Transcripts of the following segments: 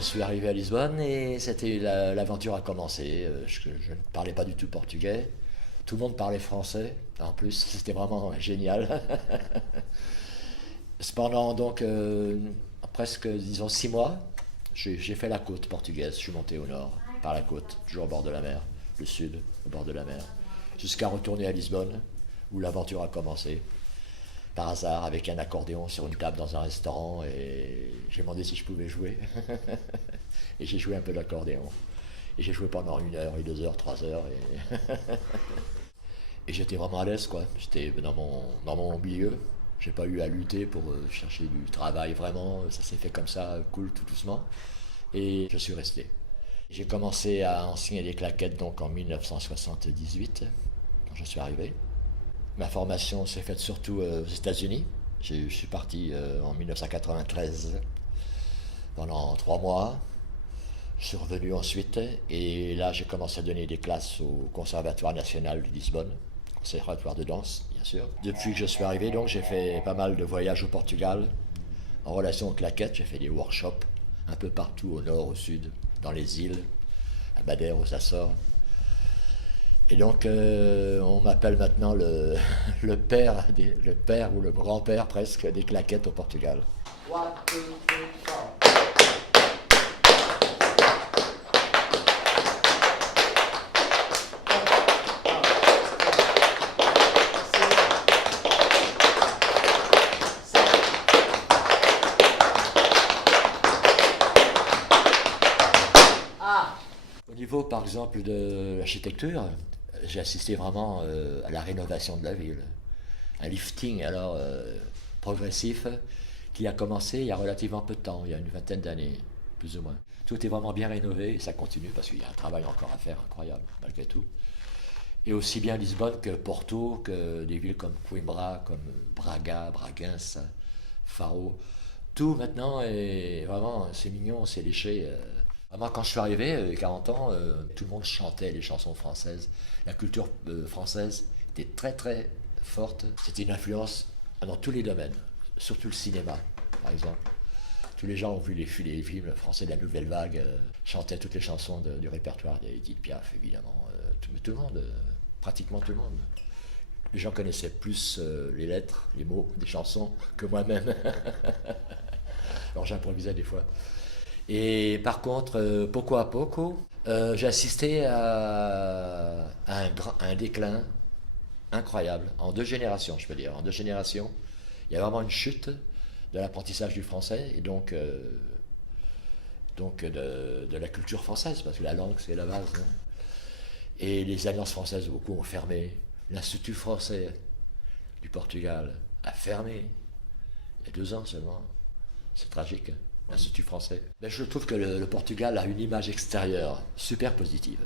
Je suis arrivé à Lisbonne et l'aventure a commencé. Je ne parlais pas du tout portugais. Tout le monde parlait français. En plus, c'était vraiment génial. Cependant, donc, presque, disons, 6 mois, j'ai fait la côte portugaise. Je suis monté au nord, par la côte, toujours au bord de la mer, le sud, au bord de la mer, jusqu'à retourner à Lisbonne, où l'aventure a commencé. Par hasard, avec un accordéon sur une table dans un restaurant, et j'ai demandé si je pouvais jouer. Et j'ai joué un peu d'accordéon. Et j'ai joué pendant 1 heure, et 2 heures, 3 heures. Et j'étais vraiment à l'aise, quoi. J'étais dans mon milieu. J'ai pas eu à lutter pour chercher du travail, vraiment. Ça s'est fait comme ça, cool, tout doucement. Et je suis resté. J'ai commencé à enseigner des claquettes donc en 1978, quand je suis arrivé. Ma formation s'est faite surtout aux États-Unis. Je suis parti en 1993 pendant 3 mois. Je suis revenu ensuite et là j'ai commencé à donner des classes au Conservatoire national de Lisbonne, conservatoire de danse bien sûr. Depuis que je suis arrivé donc j'ai fait pas mal de voyages au Portugal en relation aux claquettes. J'ai fait des workshops un peu partout au nord, au sud, dans les îles, à Madère, aux Açores. Et donc on m'appelle maintenant le père ou le grand-père presque des claquettes au Portugal. One, two, three, four. Au niveau, par exemple, de l'architecture, j'ai assisté vraiment à la rénovation de la ville. Un lifting, alors, progressif, qui a commencé il y a relativement peu de temps, il y a une vingtaine d'années, plus ou moins. Tout est vraiment bien rénové, et ça continue, parce qu'il y a un travail encore à faire incroyable, malgré tout. Et aussi bien Lisbonne que Porto, que des villes comme Coimbra, comme Braga, Bragança, Faro. Tout maintenant est vraiment, c'est mignon, c'est léché. Vraiment, quand je suis arrivé, 40 ans, tout le monde chantait les chansons françaises. La culture française était très très forte. C'était une influence dans tous les domaines, surtout le cinéma, par exemple. Tous les gens ont vu les films français de la Nouvelle Vague, chantaient toutes les chansons du répertoire d'Edith Piaf, évidemment. Tout le monde, pratiquement tout le monde. Les gens connaissaient plus les lettres, les mots des chansons que moi-même. Alors j'improvisais des fois. Et par contre, poco à poco, j'ai assisté à un déclin incroyable, en 2 générations, je peux dire. En 2 générations, il y a vraiment une chute de l'apprentissage du français et donc de la culture française, parce que la langue, c'est la base. Hein. Et les alliances françaises, beaucoup ont fermé. L'Institut français du Portugal a fermé il y a 2 ans seulement. C'est tragique, hein, l'Institut français. Mais je trouve que le Portugal a une image extérieure super positive,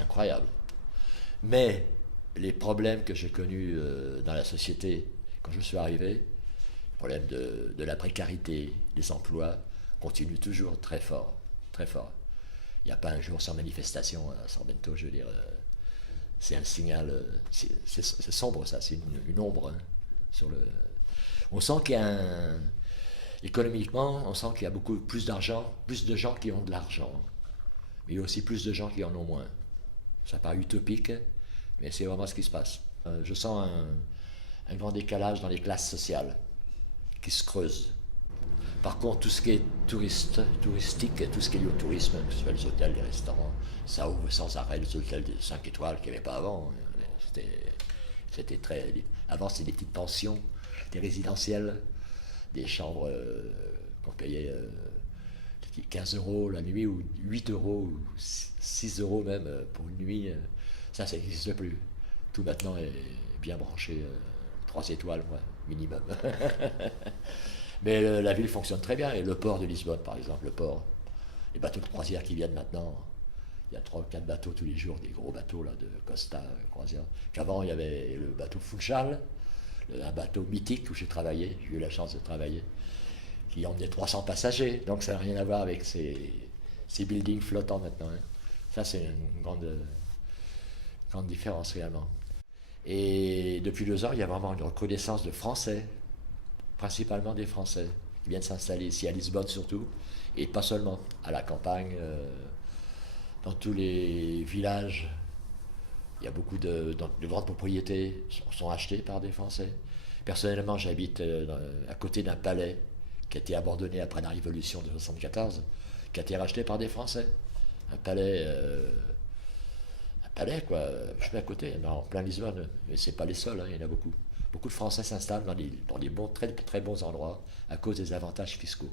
incroyable. Mais les problèmes que j'ai connus dans la société quand je suis arrivé, le problème de la précarité, des emplois, continuent toujours très fort, très fort. Il n'y a pas un jour sans manifestation à São Bento, je veux dire. C'est un signal, c'est sombre ça, c'est une ombre hein, sur le. On sent qu'il y a économiquement, on sent qu'il y a beaucoup plus d'argent, plus de gens qui ont de l'argent, mais il y a aussi plus de gens qui en ont moins. Ça paraît utopique, mais c'est vraiment ce qui se passe. Je sens un grand décalage dans les classes sociales qui se creusent. Par contre, tout ce qui est touristique, tout ce qui est lié au tourisme, que ce soit les hôtels, les restaurants, ça ouvre sans arrêt, les hôtels de 5 étoiles qu'il n'y avait pas avant. C'était très. Avant, c'était des petites pensions, des résidentiels, des chambres qu'on payait 15 euros la nuit, ou 8 euros, ou 6 euros même pour une nuit. Ça n'existe plus. Tout maintenant est bien branché, 3 étoiles, ouais, minimum. Mais la ville fonctionne très bien. Et le port de Lisbonne, par exemple, le port, les bateaux de croisière qui viennent maintenant, il y a 3 ou 4 bateaux tous les jours, des gros bateaux là, de Costa croisière. Qu'avant, il y avait le bateau Funchal, un bateau mythique où j'ai travaillé, j'ai eu la chance de travailler, qui emmenait 300 passagers. Donc ça n'a rien à voir avec ces buildings flottants maintenant. Hein. Ça, c'est une grande différence réellement. Et depuis 2 ans, il y a vraiment une recrudescence de Français, principalement des Français, qui viennent s'installer ici à Lisbonne surtout, Et pas seulement, à la campagne, dans tous les villages, il y a beaucoup de grandes propriétés sont achetées par des Français. Personnellement, j'habite à côté d'un palais qui a été abandonné après la Révolution de 1974, qui a été racheté par des Français. Un palais, quoi, je suis à côté, en plein Lisbonne. Mais c'est pas les seuls, hein, il y en a beaucoup. Beaucoup de Français s'installent dans des bons, très, très bons endroits à cause des avantages fiscaux.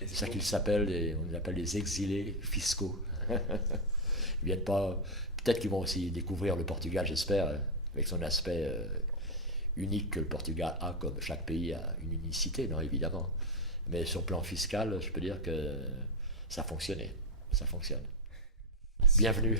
C'est ça qu'ils s'appellent, on les appelle les exilés fiscaux. Ils viennent pas. Peut-être qu'ils vont aussi découvrir le Portugal, j'espère, avec son aspect unique que le Portugal a, comme chaque pays a une unicité, non, évidemment. Mais sur le plan fiscal, je peux dire que ça fonctionnait. Ça fonctionne. Bienvenue.